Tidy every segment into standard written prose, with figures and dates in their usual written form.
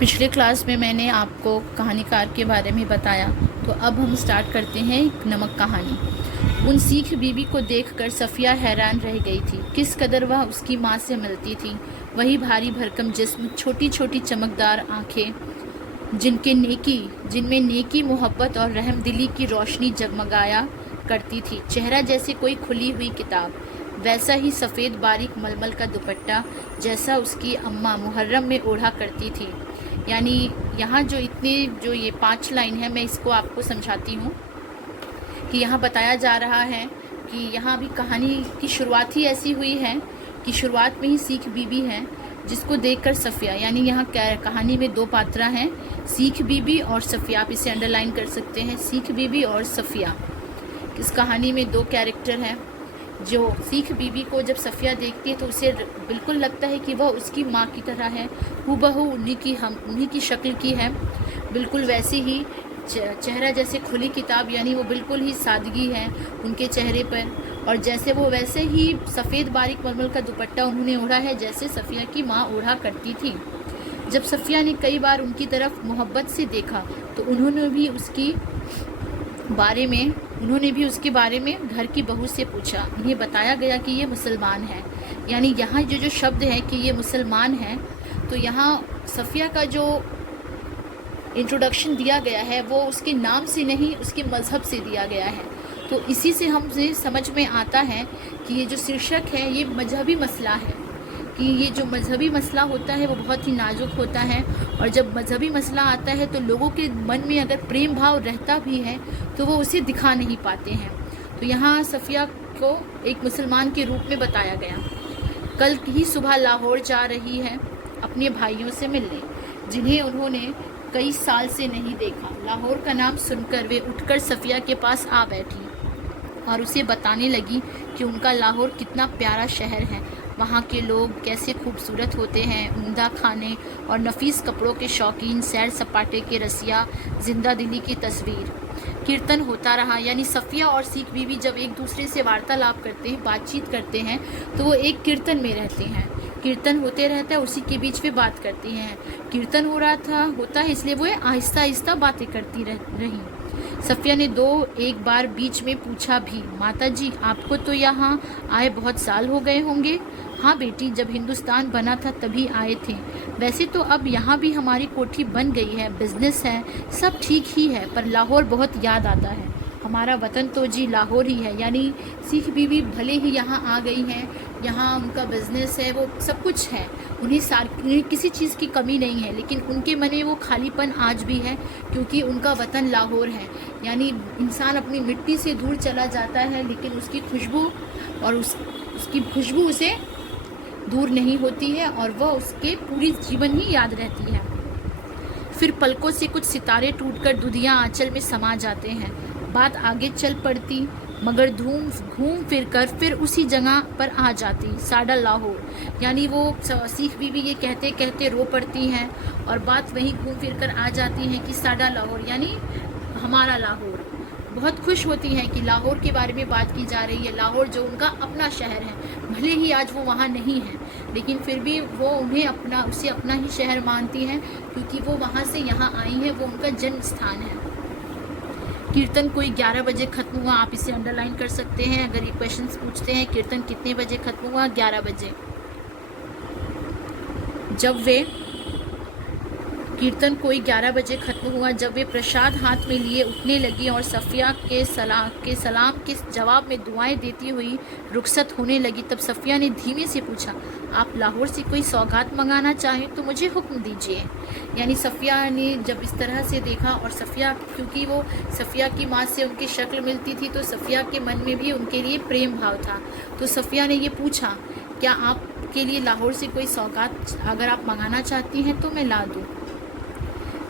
पिछले क्लास में मैंने आपको कहानीकार के बारे में बताया, तो अब हम स्टार्ट करते हैं एक नमक कहानी। उन सीख बीबी को देखकर सफ़िया हैरान रह गई थी। किस कदर वह उसकी माँ से मिलती थी। वही भारी भरकम जिस्म, छोटी छोटी चमकदार आंखें, जिनमें नेकी, मोहब्बत और रहमदिली की रोशनी जगमगाया करती थी। चेहरा जैसे कोई खुली हुई किताब, वैसा ही सफ़ेद बारीक मलमल का दुपट्टा जैसा उसकी अम्मा मुहर्रम में ओढ़ा करती थी। यानी यहाँ जो ये 5 लाइन है, मैं इसको आपको समझाती हूँ कि यहाँ बताया जा रहा है कि यहाँ भी कहानी की शुरुआत ही ऐसी हुई है कि शुरुआत में ही सीख बीबी है जिसको देखकर सफ़िया, यानी यहाँ कहानी में 2 पात्रा हैं, सीख बीबी और सफ़िया। आप इसे अंडरलाइन कर सकते हैं, सीख बीबी और सफ़िया। इस कहानी में 2 कैरेक्टर हैं। जो सीख बीबी को जब सफ़िया देखती है तो उसे बिल्कुल लगता है कि वह उसकी माँ की तरह है, हूबहू उन्हीं की शक्ल की है, बिल्कुल वैसी ही। चेहरा जैसे खुली किताब, यानी वो बिल्कुल ही सादगी है उनके चेहरे पर, और जैसे वो वैसे ही सफ़ेद बारीक मलमल का दुपट्टा उन्होंने ओढ़ा है जैसे सफ़िया की माँ ओढ़ा करती थी। जब सफ़िया ने कई बार उनकी तरफ मोहब्बत से देखा तो उन्होंने भी उसके बारे में घर की बहू से पूछा। उन्हें बताया गया कि ये मुसलमान है। यानी यहाँ जो शब्द है कि ये मुसलमान है, तो यहाँ सफ़िया का जो इंट्रोडक्शन दिया गया है वो उसके नाम से नहीं, उसके मज़हब से दिया गया है। तो इसी से हमसे समझ में आता है कि ये जो शीर्षक है ये मजहबी मसला है, कि ये जो मजहबी मसला होता है वो बहुत ही नाजुक होता है, और जब मजहबी मसला आता है तो लोगों के मन में अगर प्रेम भाव रहता भी है तो वो उसे दिखा नहीं पाते हैं। तो यहाँ सफ़िया को एक मुसलमान के रूप में बताया गया। कल ही सुबह लाहौर जा रही है अपने भाइयों से मिलने, जिन्हें उन्होंने कई साल से नहीं देखा। लाहौर का नाम सुनकर वे उठकर सफ़िया के पास आ बैठी और उसे बताने लगी कि उनका लाहौर कितना प्यारा शहर है, वहाँ के लोग कैसे खूबसूरत होते हैं, उम्दा खाने और नफीस कपड़ों के शौकीन, सैर सपाटे के रसिया, जिंदा दिली की तस्वीर। कीर्तन होता रहा, यानी सफ़िया और सीख बीबी जब एक दूसरे से वार्तालाप करते हैं, बातचीत करते हैं, तो वो एक कीर्तन में रहते हैं। कीर्तन होते रहता है, उसी के बीच वे बात करती हैं। कीर्तन होता है, इसलिए वो आहिस्ता आहिस्ता बातें करती रही। सफ़िया ने एक बार बीच में पूछा भी, माता जी आपको तो यहाँ आए बहुत साल हो गए होंगे। हाँ बेटी, जब हिंदुस्तान बना था तभी आए थे। वैसे तो अब यहाँ भी हमारी कोठी बन गई है, बिजनेस है, सब ठीक ही है, पर लाहौर बहुत याद आता है। हमारा वतन तो जी लाहौर ही है। यानी सीख बीबी भले ही यहाँ आ गई हैं, यहाँ उनका बिजनेस है, वो सब कुछ है, उन्हें किसी चीज़ की कमी नहीं है, लेकिन उनके मन में वो खालीपन आज भी है, क्योंकि उनका वतन लाहौर है। यानी इंसान अपनी मिट्टी से दूर चला जाता है, लेकिन उसकी खुशबू और उसकी खुशबू उसे दूर नहीं होती है, और वह उसके पूरी जीवन ही याद रहती है। फिर पलकों से कुछ सितारे टूटकर दुधिया आंचल में समा जाते हैं। बात आगे चल पड़ती, मगर घूम फिर कर फिर उसी जगह पर आ जाती, साडा लाहौर। यानी वो सीख बीबी ये कहते कहते रो पड़ती हैं, और बात वहीं घूम फिर कर आ जाती है कि साडा लाहौर, यानी हमारा लाहौर। बहुत खुश होती हैं कि लाहौर के बारे में बात की जा रही है। लाहौर जो उनका अपना शहर है, भले ही आज वो वहाँ नहीं है, लेकिन फिर भी वो उसे अपना ही शहर मानती हैं, क्योंकि वो वहाँ से यहाँ आई हैं, वो उनका जन्म स्थान है। कीर्तन कोई 11 बजे ख़त्म हुआ। आप इसे अंडरलाइन कर सकते हैं अगर ये क्वेश्चंस पूछते हैं, कीर्तन कितने बजे ख़त्म हुआ? 11 बजे। कीर्तन कोई 11 बजे ख़त्म हुआ। जब वे प्रसाद हाथ में लिए उठने लगी और सफ़िया के सलाम के जवाब में दुआएं देती हुई रुखसत होने लगी, तब सफ़िया ने धीमे से पूछा, आप लाहौर से कोई सौगात मंगाना चाहें तो मुझे हुक्म दीजिए। यानी सफ़िया ने जब इस तरह से देखा, और सफ़िया क्योंकि वो सफ़िया की माँ से उनकी शक्ल मिलती थी, तो सफ़िया के मन में भी उनके लिए प्रेम भाव था। तो सफ़िया ने ये पूछा, क्या आपके लिए लाहौर से कोई सौगात अगर आप मंगाना चाहती हैं तो मैं ला दूँ?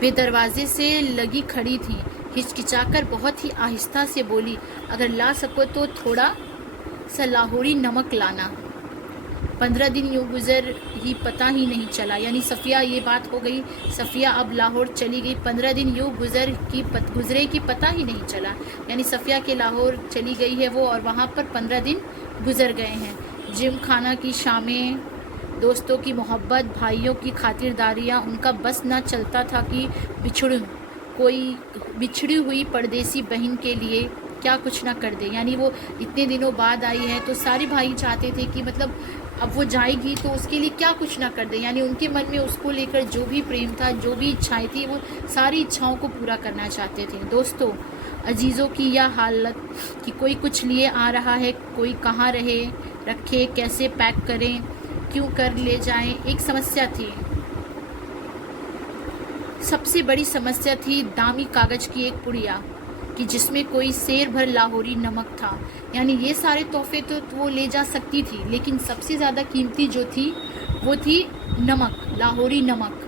वे दरवाजे से लगी खड़ी थी, हिचकिचाकर बहुत ही आहिस्ता से बोली, अगर ला सको तो थोड़ा सा लाहौरी नमक लाना। 15 दिन यूँ गुजर ही पता ही नहीं चला। यानी सफ़िया, ये बात हो गई, सफ़िया अब लाहौर चली गई, 15 दिन यूँ गुजरे की पता ही नहीं चला। यानी सफ़िया के लाहौर चली गई है वो, और वहाँ पर 15 दिन गुजर गए हैं। जिम खाना की शामें दोस्तों की मोहब्बत, भाइयों की खातिरदारियाँ, उनका बस ना चलता था कि कोई बिछड़ी हुई परदेसी बहन के लिए क्या कुछ ना कर दे। यानी वो इतने दिनों बाद आई है तो सारे भाई चाहते थे कि मतलब अब वो जाएगी तो उसके लिए क्या कुछ ना कर दे। यानी उनके मन में उसको लेकर जो भी प्रेम था, जो भी इच्छाएं थी, वो सारी इच्छाओं को पूरा करना चाहते थे। दोस्तों, अजीज़ों की यह हालत कि कोई कुछ लिए आ रहा है, कोई कहाँ रखे, कैसे पैक करें, क्यों कर ले जाएं, एक समस्या थी। सबसे बड़ी समस्या थी दामी कागज़ की एक पुड़िया कि जिसमें कोई सेर भर लाहौरी नमक था। यानी ये सारे तोहफे तो वो ले जा सकती थी, लेकिन सबसे ज़्यादा कीमती जो थी वो थी नमक, लाहौरी नमक।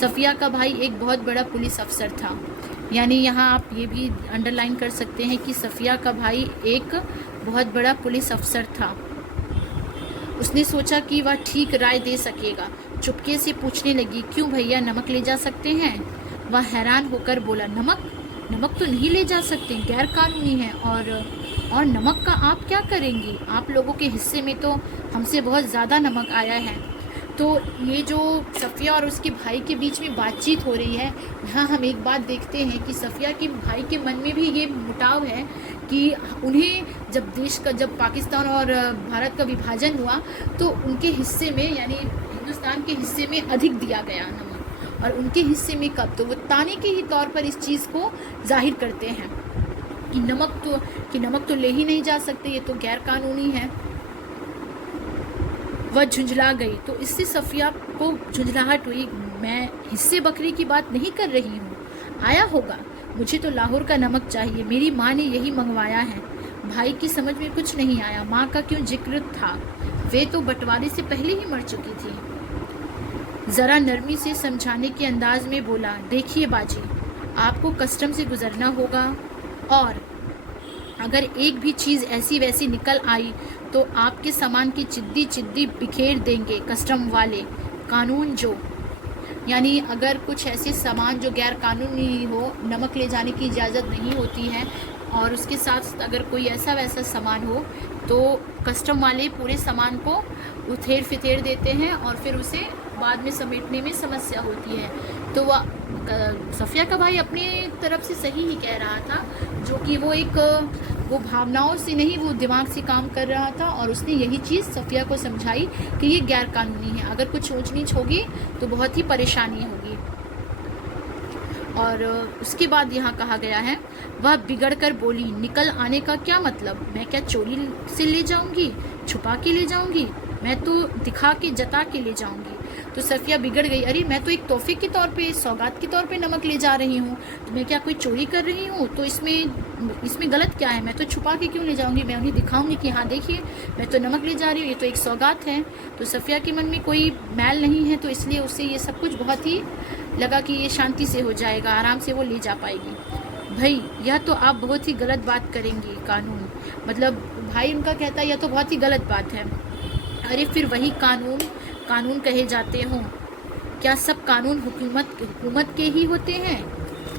सफ़िया का भाई एक बहुत बड़ा पुलिस अफसर था। यानी यहाँ आप ये भी अंडरलाइन कर सकते हैं कि सफ़िया का भाई एक बहुत बड़ा पुलिस अफसर था। उसने सोचा कि वह ठीक राय दे सकेगा। चुपके से पूछने लगी, क्यों भैया, नमक ले जा सकते हैं? वह हैरान होकर बोला, नमक तो नहीं ले जा सकते, गैर कानूनी है। और नमक का आप क्या करेंगी? आप लोगों के हिस्से में तो हमसे बहुत ज़्यादा नमक आया है। तो ये जो सफ़िया और उसके भाई के बीच में बातचीत हो रही है, यहाँ हम एक बात देखते हैं कि सफ़िया के भाई के मन में भी ये मुटाव है कि उन्हें जब पाकिस्तान और भारत का विभाजन हुआ तो उनके हिस्से में, यानी हिंदुस्तान के हिस्से में अधिक दिया गया नमक, और उनके हिस्से में कब, तो वो ताने के ही तौर पर इस चीज़ को जाहिर करते हैं कि नमक तो ले ही नहीं जा सकते, ये तो गैर कानूनी है। वह झुंझला गई। तो इससे सफ़िया को झुंझलाहट हुई। मैं हिस्से बकरी की बात नहीं कर रही हूँ, आया होगा, मुझे तो लाहौर का नमक चाहिए, मेरी माँ ने यही मंगवाया है। भाई की समझ में कुछ नहीं आया, माँ का क्यों जिक्र था, वे तो बंटवारे से पहले ही मर चुकी थी। ज़रा नरमी से समझाने के अंदाज में बोला, देखिए बाजी, आपको कस्टम से गुजरना होगा, और अगर एक भी चीज़ ऐसी वैसी निकल आई तो आपके सामान की चिद्दी बिखेर देंगे कस्टम वाले। कानून जो, यानी अगर कुछ ऐसे सामान जो गैर कानूनी हो, नमक ले जाने की इजाज़त नहीं होती है, और उसके साथ अगर कोई ऐसा वैसा सामान हो तो कस्टम वाले पूरे सामान को उथेर फिथेर देते हैं और फिर उसे बाद में समेटने में समस्या होती है। तो वह सफ़िया का भाई अपनी तरफ से सही ही कह रहा था, जो कि वो भावनाओं से नहीं, वो दिमाग से काम कर रहा था, और उसने यही चीज़ सफ़िया को समझाई कि ये गैर कानूनी है, अगर कुछ ऊंच नीच होगी तो बहुत ही परेशानी होगी। और उसके बाद यहाँ कहा गया है, वह बिगड़ कर बोली, निकल आने का क्या मतलब, मैं क्या चोरी से ले जाऊँगी, छुपा के ले जाऊँगी, मैं तो दिखा के जता के ले जाऊँगी। तो सफ़िया बिगड़ गई, अरे मैं तो एक तोहफे के तौर पे, सौगात के तौर पे नमक ले जा रही हूँ, तो मैं क्या कोई चोरी कर रही हूँ, तो इसमें गलत क्या है, मैं तो छुपा के क्यों ले जाऊँगी, मैं उन्हें दिखाऊँगी कि हाँ देखिए मैं तो नमक ले जा रही हूँ, ये तो एक सौगात है। तो सफ़िया के मन में कोई मैल नहीं है, तो इसलिए उसे ये सब कुछ बहुत ही लगा कि ये शांति से हो जाएगा, आराम से वो ले जा पाएगी। भाई यह तो आप बहुत ही गलत बात करेंगी, कानून, मतलब भाई उनका कहता है यह तो बहुत ही गलत बात है। अरे फिर वही कानून कहे जाते हों, क्या सब कानून हुकूमत के ही होते हैं?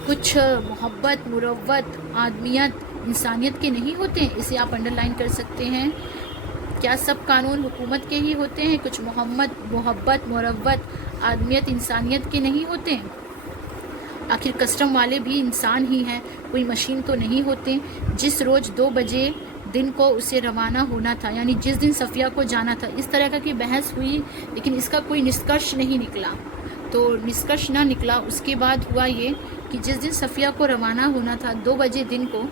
कुछ मोहब्बत, मुरव्वत, आदमियत, इंसानियत के नहीं होते? इसे आप अंडरलाइन कर सकते हैं। क्या सब कानून हुकूमत के ही होते हैं? कुछ मोहब्बत, मुरव्वत, आदमियत, इंसानियत के नहीं होते? आखिर कस्टम वाले भी इंसान ही हैं, कोई मशीन तो नहीं होते। जिस रोज़ 2 बजे दिन को उसे रवाना होना था, यानी जिस दिन सफ़िया को जाना था, इस तरह का की बहस हुई, लेकिन इसका कोई निष्कर्ष नहीं निकला। तो निष्कर्ष ना निकला, उसके बाद हुआ ये कि जिस दिन सफ़िया को रवाना होना था 2 बजे दिन को,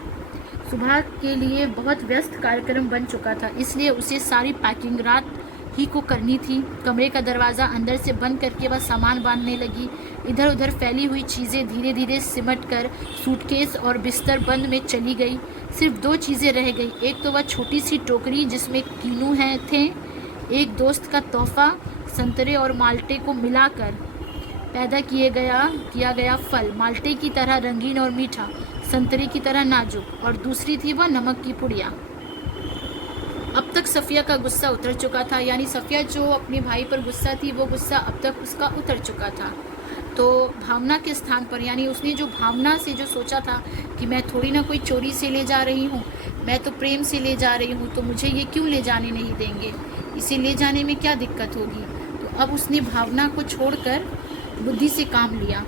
सुबह के लिए बहुत व्यस्त कार्यक्रम बन चुका था, इसलिए उसे सारी पैकिंग रात ही को करनी थी। कमरे का दरवाज़ा अंदर से बंद करके वह सामान बांधने लगी। इधर उधर फैली हुई चीज़ें धीरे धीरे सिमट कर सूटकेस और बिस्तर बंद में चली गई। सिर्फ 2 चीज़ें रह गई, एक तो वह छोटी सी टोकरी जिसमें कीनू थे, एक दोस्त का तोहफा, संतरे और माल्टे को मिलाकर पैदा किया गया फल, माल्टे की तरह रंगीन और मीठा, संतरे की तरह नाजुक, और दूसरी थी वह नमक की पुड़िया। अब तक सफ़िया का गुस्सा उतर चुका था, यानी सफ़िया जो अपने भाई पर गुस्सा थी, वो गुस्सा अब तक उसका उतर चुका था। तो भावना के स्थान पर, यानी उसने जो भावना से जो सोचा था कि मैं थोड़ी ना कोई चोरी से ले जा रही हूँ, मैं तो प्रेम से ले जा रही हूँ, तो मुझे ये क्यों ले जाने नहीं देंगे, इसे ले जाने में क्या दिक्कत होगी। तो अब उसने भावना को छोड़कर बुद्धि से काम लिया।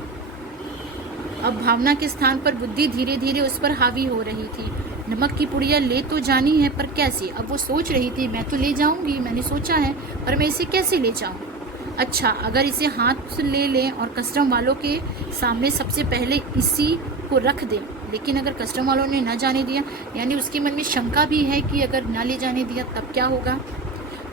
अब भावना के स्थान पर बुद्धि धीरे धीरे उस पर हावी हो रही थी। नमक की पुड़िया ले तो जानी है, पर कैसे। अब वो सोच रही थी मैं तो ले जाऊंगी, मैंने सोचा है, पर मैं इसे कैसे ले जाऊं। अच्छा, अगर इसे हाथ से ले लें और कस्टम वालों के सामने सबसे पहले इसी को रख दें, लेकिन अगर कस्टम वालों ने ना जाने दिया, यानी उसके मन में शंका भी है कि अगर ना ले जाने दिया तब क्या होगा।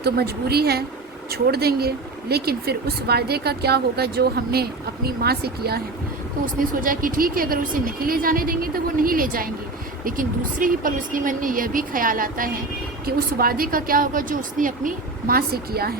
तो मजबूरी है, छोड़ देंगे, लेकिन फिर उस वायदे का क्या होगा जो हमने अपनी माँ से किया है। तो उसने सोचा कि ठीक है, अगर उसे नहीं ले जाने देंगे तो वो नहीं ले जाएंगे। लेकिन दूसरे ही पल उसके मन में यह भी ख्याल आता है कि उस वादे का क्या होगा जो उसने अपनी माँ से किया है।